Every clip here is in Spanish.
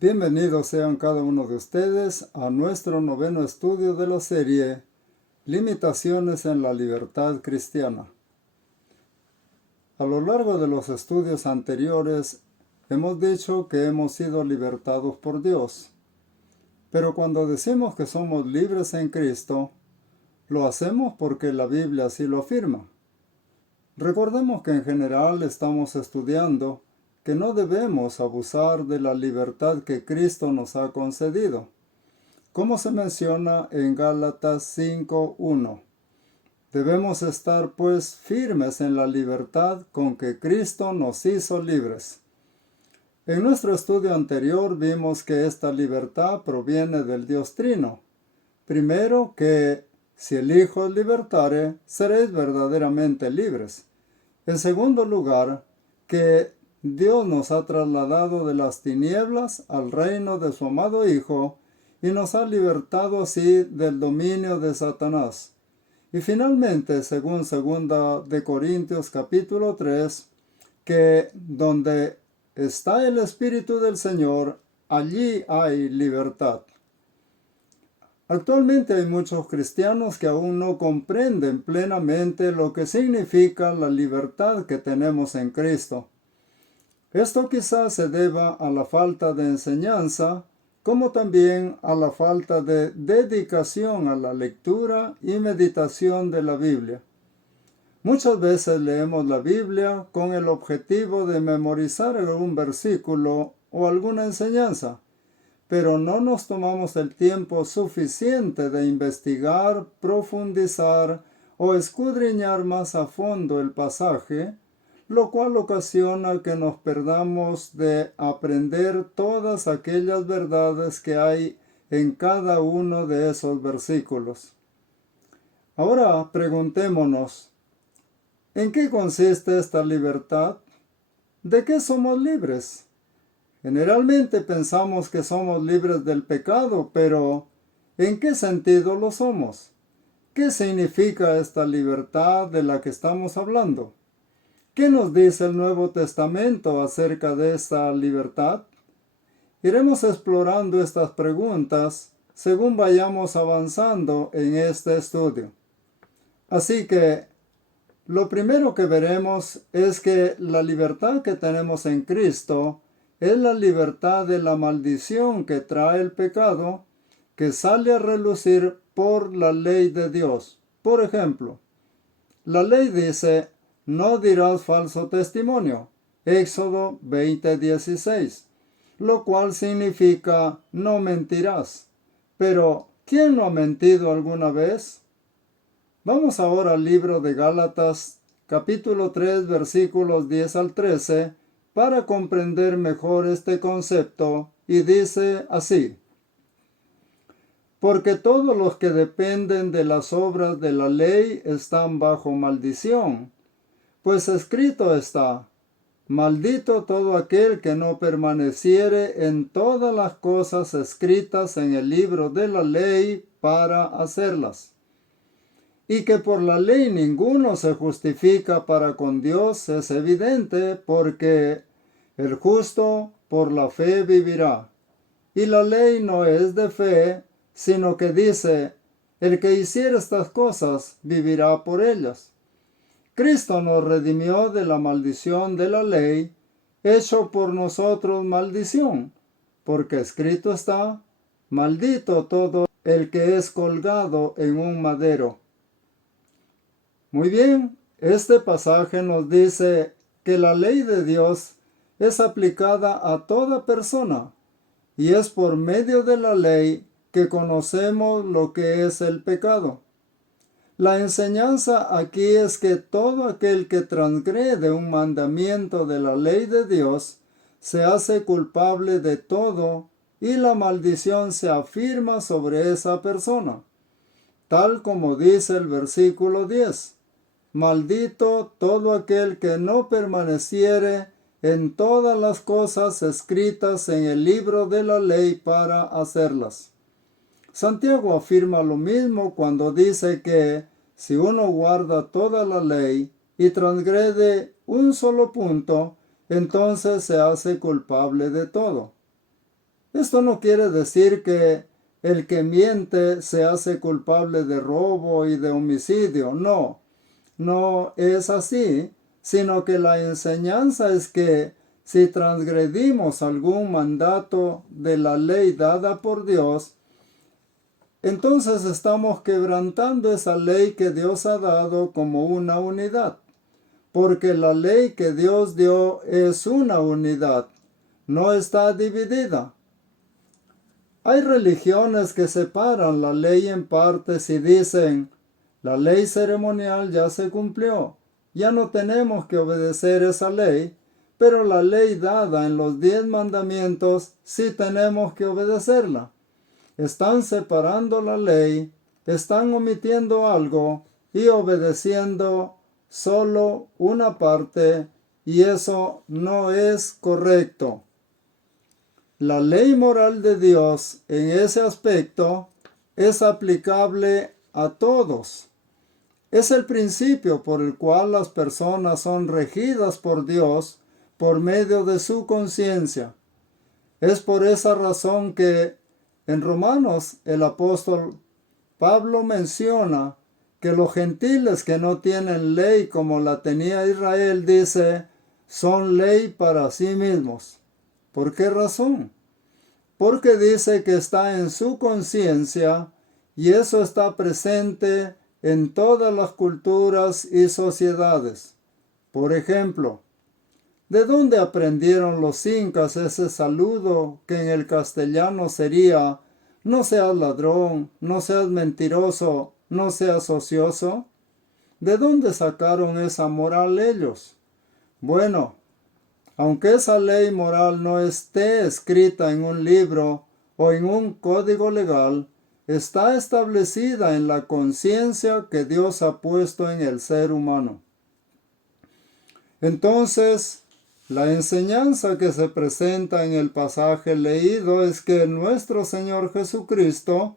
Bienvenidos sean cada uno de ustedes a nuestro noveno estudio de la serie Limitaciones en la libertad cristiana. A lo largo de los estudios anteriores hemos dicho que hemos sido libertados por Dios, pero cuando decimos que somos libres en Cristo, lo hacemos porque la Biblia así lo afirma. Recordemos que en general estamos estudiando que no debemos abusar de la libertad que Cristo nos ha concedido, como se menciona en Gálatas 5:1. Debemos estar pues firmes en la libertad con que Cristo nos hizo libres. En nuestro estudio anterior vimos que esta libertad proviene del Dios Trino. Primero, que si el Hijo os libertare, seréis verdaderamente libres. En segundo lugar, que Dios nos ha trasladado de las tinieblas al reino de su amado Hijo y nos ha libertado así del dominio de Satanás. Y finalmente, según 2 de Corintios capítulo 3, que donde está el Espíritu del Señor, allí hay libertad. Actualmente hay muchos cristianos que aún no comprenden plenamente lo que significa la libertad que tenemos en Cristo. Esto quizás se deba a la falta de enseñanza, como también a la falta de dedicación a la lectura y meditación de la Biblia. Muchas veces leemos la Biblia con el objetivo de memorizar algún versículo o alguna enseñanza, pero no nos tomamos el tiempo suficiente de investigar, profundizar o escudriñar más a fondo el pasaje, lo cual ocasiona que nos perdamos de aprender todas aquellas verdades que hay en cada uno de esos versículos. Ahora preguntémonos, ¿en qué consiste esta libertad? ¿De qué somos libres? Generalmente pensamos que somos libres del pecado, pero ¿en qué sentido lo somos? ¿Qué significa esta libertad de la que estamos hablando? ¿Qué nos dice el Nuevo Testamento acerca de esta libertad? Iremos explorando estas preguntas según vayamos avanzando en este estudio. Así que lo primero que veremos es que la libertad que tenemos en Cristo es la libertad de la maldición que trae el pecado, que sale a relucir por la ley de Dios. Por ejemplo, la ley dice: no dirás falso testimonio, Éxodo 20:16, lo cual significa no mentirás. Pero, ¿quién no ha mentido alguna vez? Vamos ahora al libro de Gálatas, capítulo 3, versículos 10 al 13, para comprender mejor este concepto, y dice así: porque todos los que dependen de las obras de la ley están bajo maldición. Pues escrito está: maldito todo aquel que no permaneciere en todas las cosas escritas en el libro de la ley para hacerlas. Y que por la ley ninguno se justifica para con Dios es evidente, porque el justo por la fe vivirá. Y la ley no es de fe, sino que dice: el que hiciere estas cosas vivirá por ellas. Cristo nos redimió de la maldición de la ley, hecho por nosotros maldición, porque escrito está: maldito todo el que es colgado en un madero. Muy bien, este pasaje nos dice que la ley de Dios es aplicada a toda persona, y es por medio de la ley que conocemos lo que es el pecado. La enseñanza aquí es que todo aquel que transgrede un mandamiento de la ley de Dios se hace culpable de todo, y la maldición se afirma sobre esa persona, tal como dice el versículo 10. Maldito todo aquel que no permaneciere en todas las cosas escritas en el libro de la ley para hacerlas. Santiago afirma lo mismo cuando dice que si uno guarda toda la ley y transgrede un solo punto, entonces se hace culpable de todo. Esto no quiere decir que el que miente se hace culpable de robo y de homicidio. No, no es así, sino que la enseñanza es que si transgredimos algún mandato de la ley dada por Dios, entonces estamos quebrantando esa ley que Dios ha dado como una unidad, porque la ley que Dios dio es una unidad, no está dividida. Hay religiones que separan la ley en partes y dicen, la ley ceremonial ya se cumplió, ya no tenemos que obedecer esa ley, pero la ley dada en los 10 mandamientos sí tenemos que obedecerla. Están separando la ley, están omitiendo algo y obedeciendo solo una parte, y eso no es correcto. La ley moral de Dios en ese aspecto es aplicable a todos. Es el principio por el cual las personas son regidas por Dios por medio de su conciencia. Es por esa razón que en Romanos el apóstol Pablo menciona que los gentiles que no tienen ley como la tenía Israel, dice, son ley para sí mismos. ¿Por qué razón? Porque dice que está en su conciencia y eso está presente en todas las culturas y sociedades. Por ejemplo, ¿de dónde aprendieron los incas ese saludo que en el castellano sería no seas ladrón, no seas mentiroso, no seas ocioso? ¿De dónde sacaron esa moral ellos? Bueno, aunque esa ley moral no esté escrita en un libro o en un código legal, está establecida en la conciencia que Dios ha puesto en el ser humano. Entonces, la enseñanza que se presenta en el pasaje leído es que nuestro Señor Jesucristo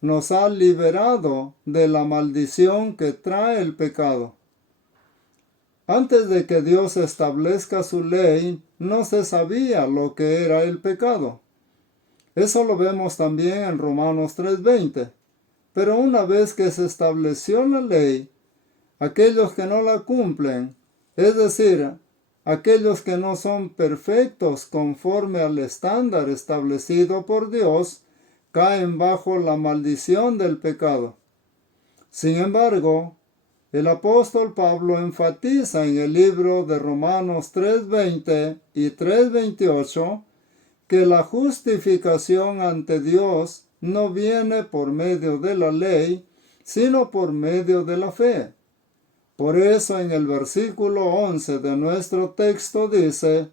nos ha liberado de la maldición que trae el pecado. Antes de que Dios establezca su ley, no se sabía lo que era el pecado. Eso lo vemos también en Romanos 3:20. Pero una vez que se estableció la ley, aquellos que no la cumplen, es decir, aquellos que no son perfectos conforme al estándar establecido por Dios, caen bajo la maldición del pecado. Sin embargo, el apóstol Pablo enfatiza en el libro de Romanos 3:20 y 3:28 que la justificación ante Dios no viene por medio de la ley, sino por medio de la fe. Por eso en el versículo 11 de nuestro texto dice,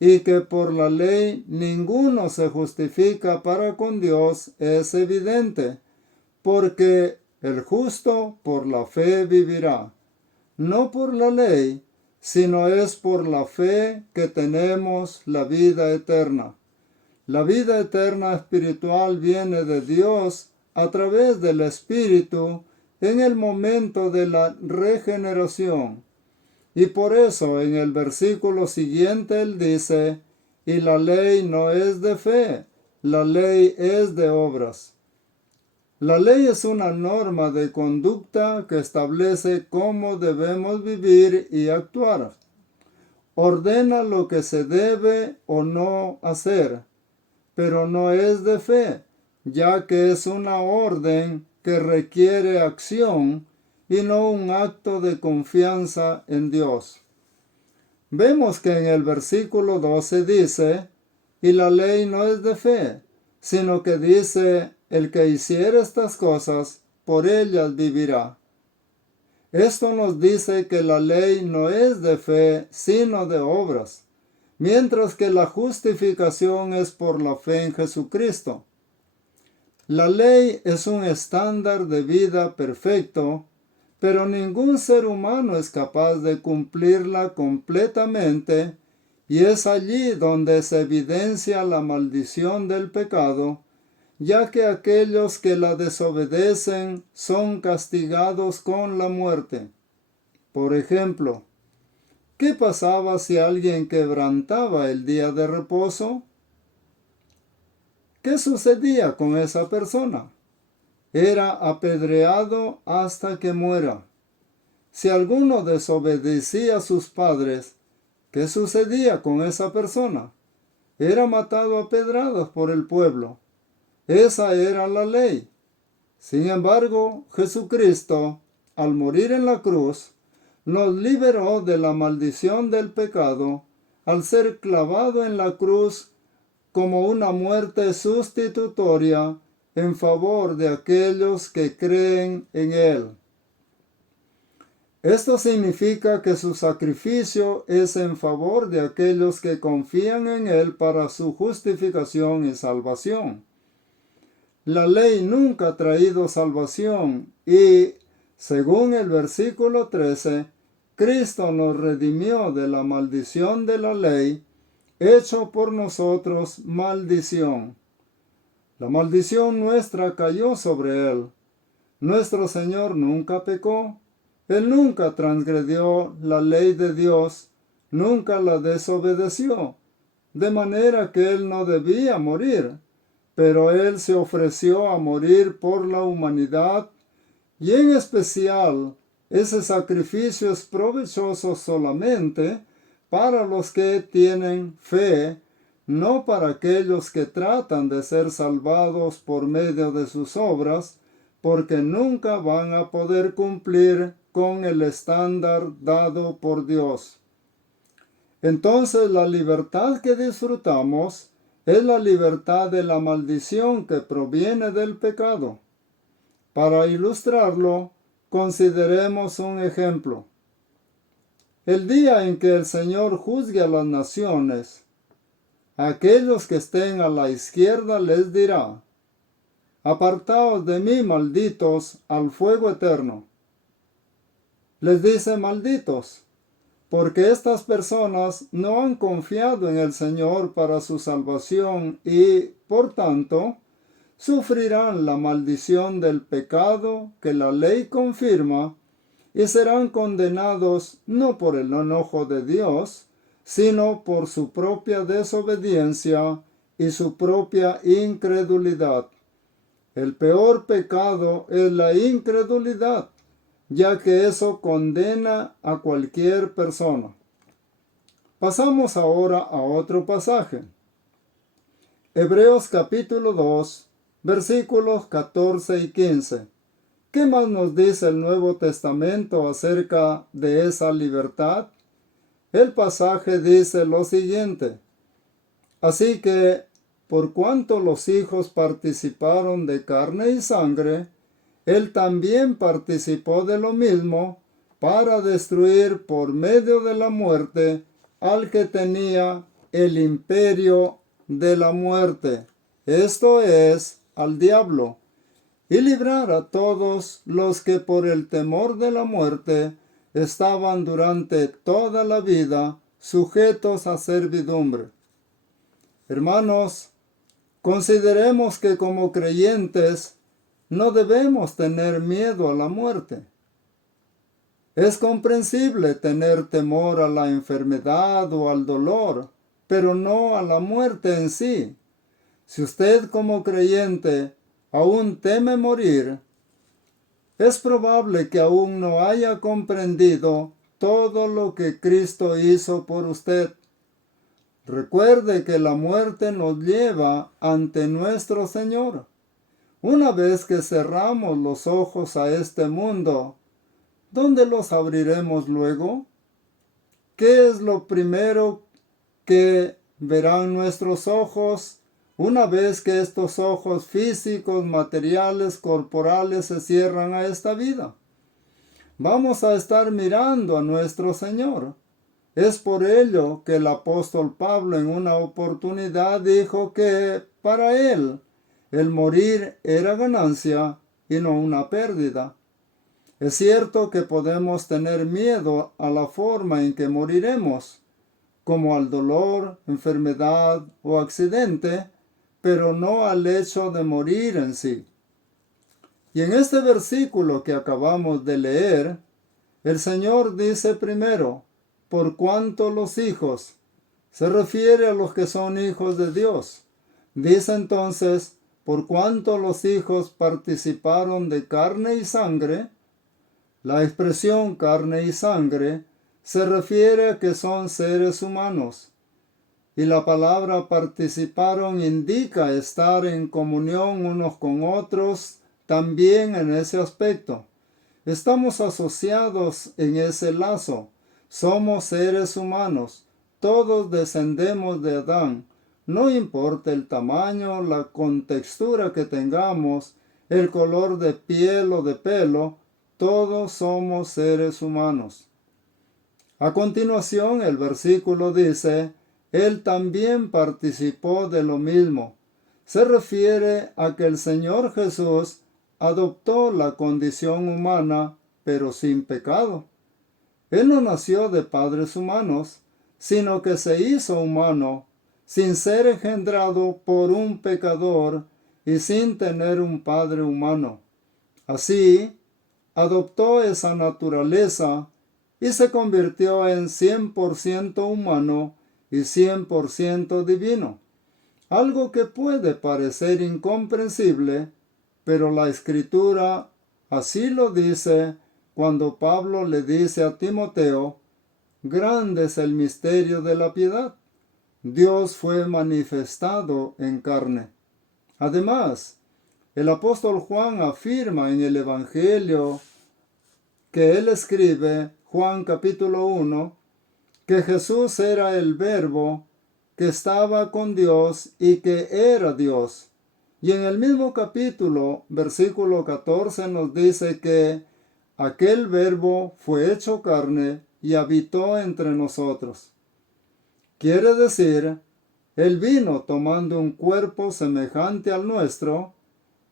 y que por la ley ninguno se justifica para con Dios es evidente, porque el justo por la fe vivirá, no por la ley, sino es por la fe que tenemos la vida eterna. La vida eterna espiritual viene de Dios a través del Espíritu en el momento de la regeneración. Y por eso en el versículo siguiente él dice, y la ley no es de fe, la ley es de obras. La ley es una norma de conducta que establece cómo debemos vivir y actuar. Ordena lo que se debe o no hacer, pero no es de fe, ya que es una orden que requiere acción y no un acto de confianza en Dios. Vemos que en el versículo 12 dice, y la ley no es de fe, sino que dice, el que hiciere estas cosas, por ellas vivirá. Esto nos dice que la ley no es de fe, sino de obras, mientras que la justificación es por la fe en Jesucristo. La ley es un estándar de vida perfecto, pero ningún ser humano es capaz de cumplirla completamente, y es allí donde se evidencia la maldición del pecado, ya que aquellos que la desobedecen son castigados con la muerte. Por ejemplo, ¿qué pasaba si alguien quebrantaba el día de reposo? ¿Qué sucedía con esa persona? Era apedreado hasta que muera. Si alguno desobedecía a sus padres, ¿qué sucedía con esa persona? Era matado a pedradas por el pueblo. Esa era la ley. Sin embargo, Jesucristo, al morir en la cruz, nos liberó de la maldición del pecado al ser clavado en la cruz como una muerte sustitutoria en favor de aquellos que creen en Él. Esto significa que su sacrificio es en favor de aquellos que confían en Él para su justificación y salvación. La ley nunca ha traído salvación y, según el versículo 13, Cristo nos redimió de la maldición de la ley, hecho por nosotros maldición. La maldición nuestra cayó sobre Él. Nuestro Señor nunca pecó. Él nunca transgredió la ley de Dios, nunca la desobedeció, de manera que Él no debía morir, pero Él se ofreció a morir por la humanidad, y en especial ese sacrificio es provechoso solamente para los que tienen fe, no para aquellos que tratan de ser salvados por medio de sus obras, porque nunca van a poder cumplir con el estándar dado por Dios. Entonces la libertad que disfrutamos es la libertad de la maldición que proviene del pecado. Para ilustrarlo, consideremos un ejemplo. El día en que el Señor juzgue a las naciones, a aquellos que estén a la izquierda les dirá: apartaos de mí, malditos, al fuego eterno. Les dice malditos, porque estas personas no han confiado en el Señor para su salvación y, por tanto, sufrirán la maldición del pecado que la ley confirma y serán condenados no por el enojo de Dios, sino por su propia desobediencia y su propia incredulidad. El peor pecado es la incredulidad, ya que eso condena a cualquier persona. Pasamos ahora a otro pasaje. Hebreos capítulo 2, versículos 14 y 15. ¿Qué más nos dice el Nuevo Testamento acerca de esa libertad? El pasaje dice lo siguiente: así que, por cuanto los hijos participaron de carne y sangre, Él también participó de lo mismo para destruir por medio de la muerte al que tenía el imperio de la muerte, esto es, al diablo, y librar a todos los que por el temor de la muerte estaban durante toda la vida sujetos a servidumbre. Hermanos, consideremos que como creyentes no debemos tener miedo a la muerte. Es comprensible tener temor a la enfermedad o al dolor, pero no a la muerte en sí. Si usted como creyente aún teme morir, es probable que aún no haya comprendido todo lo que Cristo hizo por usted. Recuerde que la muerte nos lleva ante nuestro Señor. Una vez que cerramos los ojos a este mundo, ¿dónde los abriremos luego? ¿Qué es lo primero que verán nuestros ojos una vez que estos ojos físicos, materiales, corporales se cierran a esta vida? Vamos a estar mirando a nuestro Señor. Es por ello que el apóstol Pablo en una oportunidad dijo que para él el morir era ganancia y no una pérdida. Es cierto que podemos tener miedo a la forma en que moriremos, como al dolor, enfermedad o accidente, pero no al hecho de morir en sí. Y en este versículo que acabamos de leer, el Señor dice primero: por cuanto los hijos, se refiere a los que son hijos de Dios, Dice entonces, por cuanto los hijos participaron de carne y sangre, la expresión carne y sangre se refiere a que son seres humanos, y la palabra participaron indica estar en comunión unos con otros también en ese aspecto. Estamos asociados en ese lazo. Somos seres humanos. Todos descendemos de Adán. No importa el tamaño, la contextura que tengamos, el color de piel o de pelo, todos somos seres humanos. A continuación, el versículo dice, Él también participó de lo mismo. Se refiere a que el Señor Jesús adoptó la condición humana, pero sin pecado. Él no nació de padres humanos, sino que se hizo humano, sin ser engendrado por un pecador y sin tener un padre humano. Así, adoptó esa naturaleza y se convirtió en 100% humano y 100% divino. Algo que puede parecer incomprensible, pero la Escritura así lo dice cuando Pablo le dice a Timoteo, grande es el misterio de la piedad. Dios fue manifestado en carne. Además, el apóstol Juan afirma en el Evangelio que él escribe, Juan capítulo 1, que Jesús era el Verbo que estaba con Dios y que era Dios. Y en el mismo capítulo, versículo 14, nos dice que aquel Verbo fue hecho carne y habitó entre nosotros. Quiere decir, Él vino tomando un cuerpo semejante al nuestro,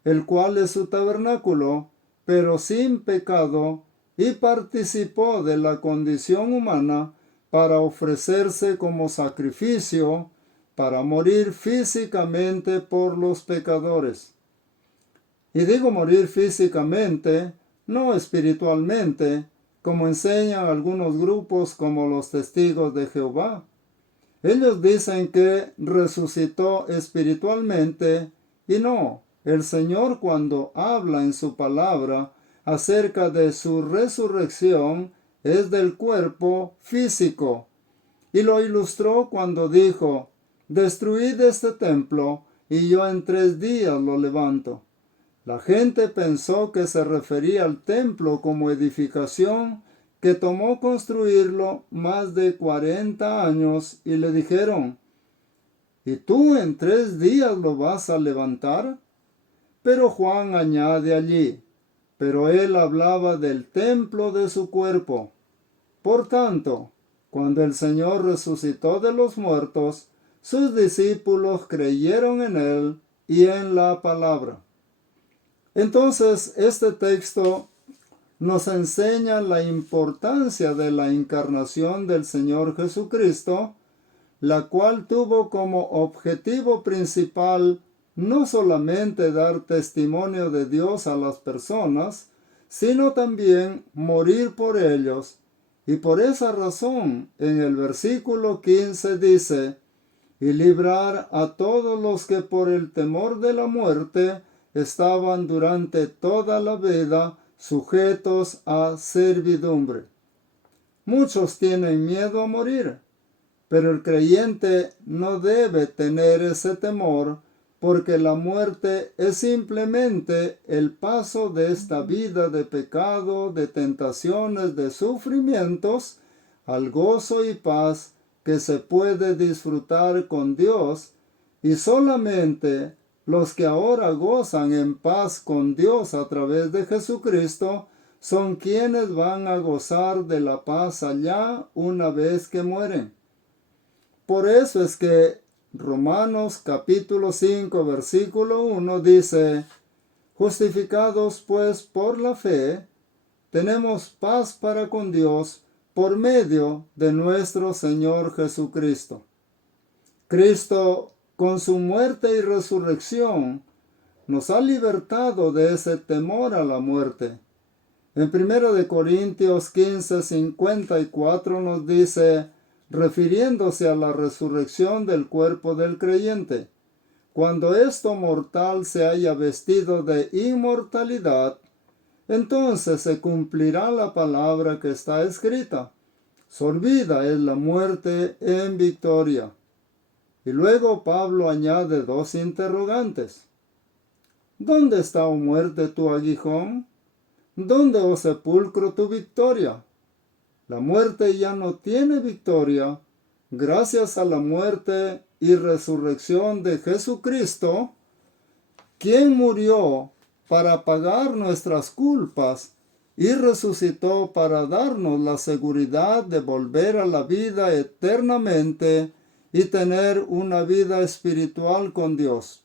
el cual es su tabernáculo, pero sin pecado, y participó de la condición humana para ofrecerse como sacrificio, para morir físicamente por los pecadores. Y digo morir físicamente, no espiritualmente, como enseñan algunos grupos como los Testigos de Jehová. Ellos dicen que resucitó espiritualmente y no. El Señor, cuando habla en su palabra acerca de su resurrección, es del cuerpo físico. Y lo ilustró cuando dijo, destruid este templo y yo en 3 días lo levanto. La gente pensó que se refería al templo como edificación que tomó construirlo más de 40 años y le dijeron, ¿y tú en 3 días lo vas a levantar? Pero Juan añade allí, pero él hablaba del templo de su cuerpo. Por tanto, cuando el Señor resucitó de los muertos, sus discípulos creyeron en él y en la palabra. Entonces, este texto nos enseña la importancia de la encarnación del Señor Jesucristo, la cual tuvo como objetivo principal no solamente dar testimonio de Dios a las personas, sino también morir por ellos. Y por esa razón, en el versículo 15 dice, y librar a todos los que por el temor de la muerte estaban durante toda la vida sujetos a servidumbre. Muchos tienen miedo a morir, pero el creyente no debe tener ese temor, porque la muerte es simplemente el paso de esta vida de pecado, de tentaciones, de sufrimientos, al gozo y paz que se puede disfrutar con Dios, y solamente los que ahora gozan en paz con Dios a través de Jesucristo son quienes van a gozar de la paz allá una vez que mueren. Por eso es que Romanos capítulo 5 versículo 1 dice, justificados pues por la fe, tenemos paz para con Dios por medio de nuestro Señor Jesucristo. Cristo, con su muerte y resurrección, nos ha libertado de ese temor a la muerte. En 1 Corintios 15, 54 nos dice, refiriéndose a la resurrección del cuerpo del creyente, cuando esto mortal se haya vestido de inmortalidad, entonces se cumplirá la palabra que está escrita: sorbida es la muerte en victoria. Y luego Pablo añade dos interrogantes. ¿Dónde está, oh muerte, tu aguijón? ¿Dónde, oh sepulcro, tu victoria? La muerte ya no tiene victoria gracias a la muerte y resurrección de Jesucristo, quien murió para pagar nuestras culpas y resucitó para darnos la seguridad de volver a la vida eternamente y tener una vida espiritual con Dios.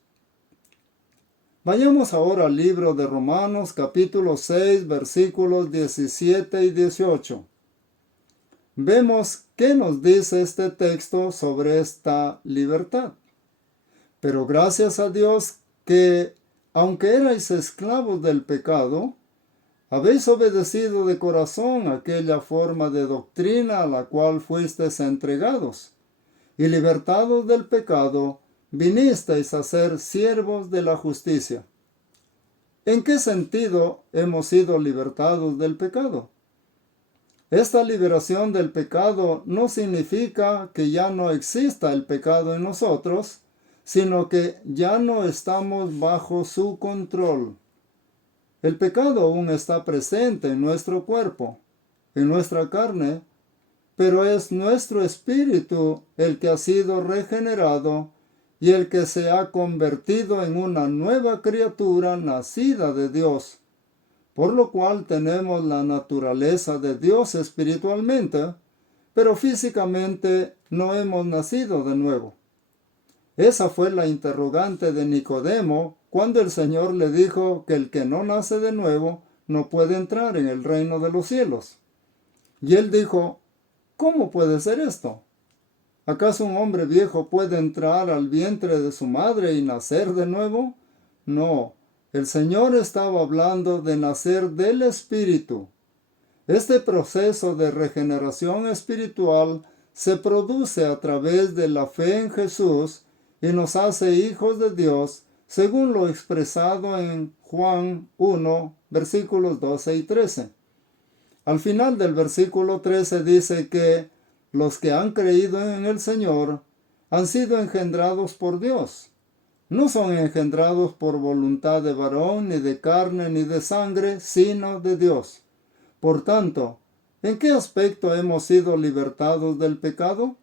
Vayamos ahora al libro de Romanos capítulo 6 versículos 17 y 18. Vemos qué nos dice este texto sobre esta libertad. Pero gracias a Dios que, aunque erais esclavos del pecado, habéis obedecido de corazón aquella forma de doctrina a la cual fuisteis entregados, y libertados del pecado, vinisteis a ser siervos de la justicia. ¿En qué sentido hemos sido libertados del pecado? Esta liberación del pecado no significa que ya no exista el pecado en nosotros, sino que ya no estamos bajo su control. El pecado aún está presente en nuestro cuerpo, en nuestra carne, pero es nuestro espíritu el que ha sido regenerado y el que se ha convertido en una nueva criatura nacida de Dios, por lo cual tenemos la naturaleza de Dios espiritualmente, pero físicamente no hemos nacido de nuevo. Esa fue la interrogante de Nicodemo cuando el Señor le dijo que el que no nace de nuevo no puede entrar en el reino de los cielos. Y él dijo: ¿cómo puede ser esto? ¿Acaso un hombre viejo puede entrar al vientre de su madre y nacer de nuevo? No, el Señor estaba hablando de nacer del Espíritu. Este proceso de regeneración espiritual se produce a través de la fe en Jesús y nos hace hijos de Dios, según lo expresado en Juan 1, versículos 12 y 13. Al final del versículo 13 dice que los que han creído en el Señor han sido engendrados por Dios. No son engendrados por voluntad de varón, ni de carne, ni de sangre, sino de Dios. Por tanto, ¿en qué aspecto hemos sido libertados del pecado?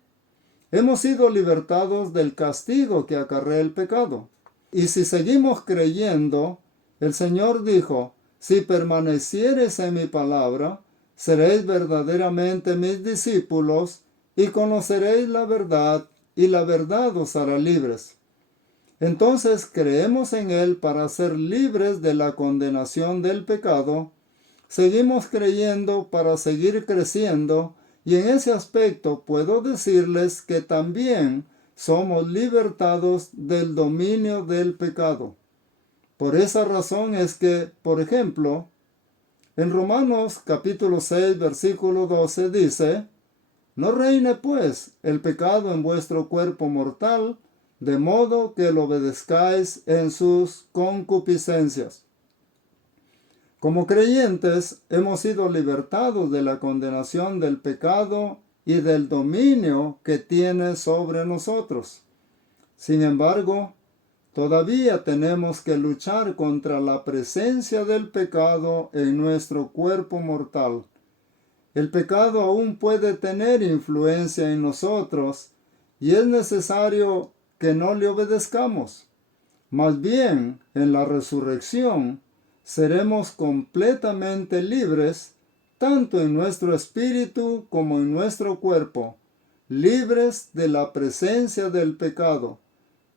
Hemos sido libertados del castigo que acarrea el pecado. Y si seguimos creyendo, el Señor dijo: si permaneciereis en mi palabra, seréis verdaderamente mis discípulos y conoceréis la verdad, y la verdad os hará libres. Entonces creemos en Él para ser libres de la condenación del pecado. Seguimos creyendo para seguir creciendo, y en ese aspecto puedo decirles que también somos libertados del dominio del pecado. Por esa razón es que, por ejemplo, en Romanos capítulo 6, versículo 12 dice: no reine pues el pecado en vuestro cuerpo mortal, de modo que lo obedezcáis en sus concupiscencias. Como creyentes hemos sido libertados de la condenación del pecado y del dominio que tiene sobre nosotros. Sin embargo, todavía tenemos que luchar contra la presencia del pecado en nuestro cuerpo mortal. El pecado aún puede tener influencia en nosotros y es necesario que no le obedezcamos. Más bien, en la resurrección, seremos completamente libres, tanto en nuestro espíritu como en nuestro cuerpo, libres de la presencia del pecado.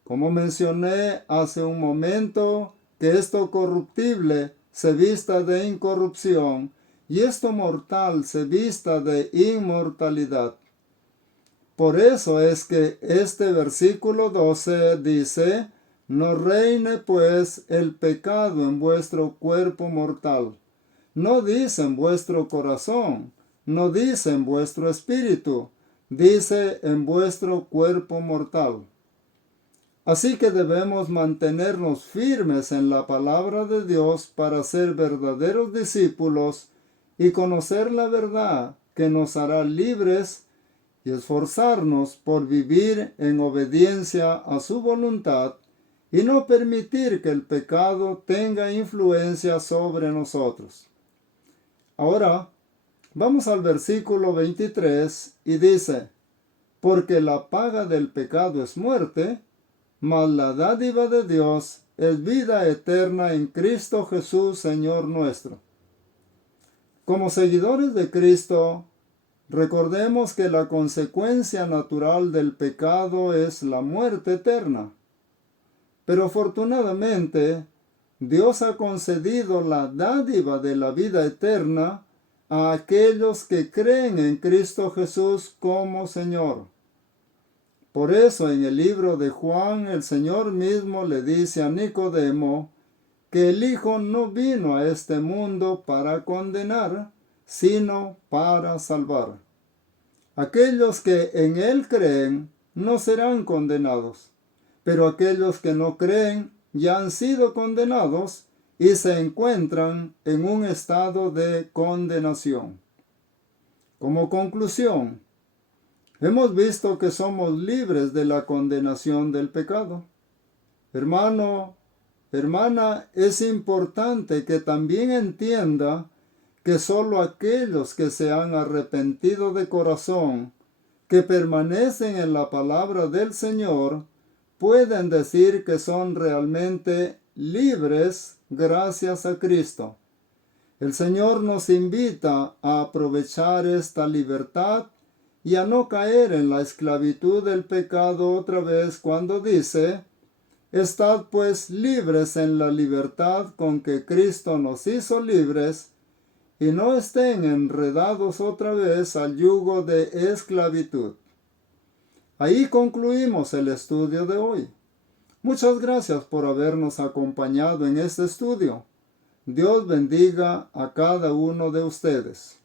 Como mencioné hace un momento, que esto corruptible se vista de incorrupción y esto mortal se vista de inmortalidad. Por eso es que este versículo 12 dice: no reine pues el pecado en vuestro cuerpo mortal. No dice en vuestro corazón, no dice en vuestro espíritu, dice en vuestro cuerpo mortal. Así que debemos mantenernos firmes en la palabra de Dios para ser verdaderos discípulos y conocer la verdad que nos hará libres y esforzarnos por vivir en obediencia a su voluntad y no permitir que el pecado tenga influencia sobre nosotros. Ahora, vamos al versículo 23 y dice, porque la paga del pecado es muerte, mas la dádiva de Dios es vida eterna en Cristo Jesús, Señor nuestro. Como seguidores de Cristo, recordemos que la consecuencia natural del pecado es la muerte eterna. Pero afortunadamente, Dios ha concedido la dádiva de la vida eterna a aquellos que creen en Cristo Jesús como Señor. Por eso en el libro de Juan el Señor mismo le dice a Nicodemo que el Hijo no vino a este mundo para condenar, sino para salvar. Aquellos que en Él creen no serán condenados, pero aquellos que no creen ya han sido condenados y se encuentran en un estado de condenación. Como conclusión, hemos visto que somos libres de la condenación del pecado. Hermano, hermana, es importante que también entienda que sólo aquellos que se han arrepentido de corazón, que permanecen en la palabra del Señor, pueden decir que son realmente libres gracias a Cristo. El Señor nos invita a aprovechar esta libertad y a no caer en la esclavitud del pecado otra vez cuando dice, estad pues libres en la libertad con que Cristo nos hizo libres, y no estén enredados otra vez al yugo de esclavitud. Ahí concluimos el estudio de hoy. Muchas gracias por habernos acompañado en este estudio. Dios bendiga a cada uno de ustedes.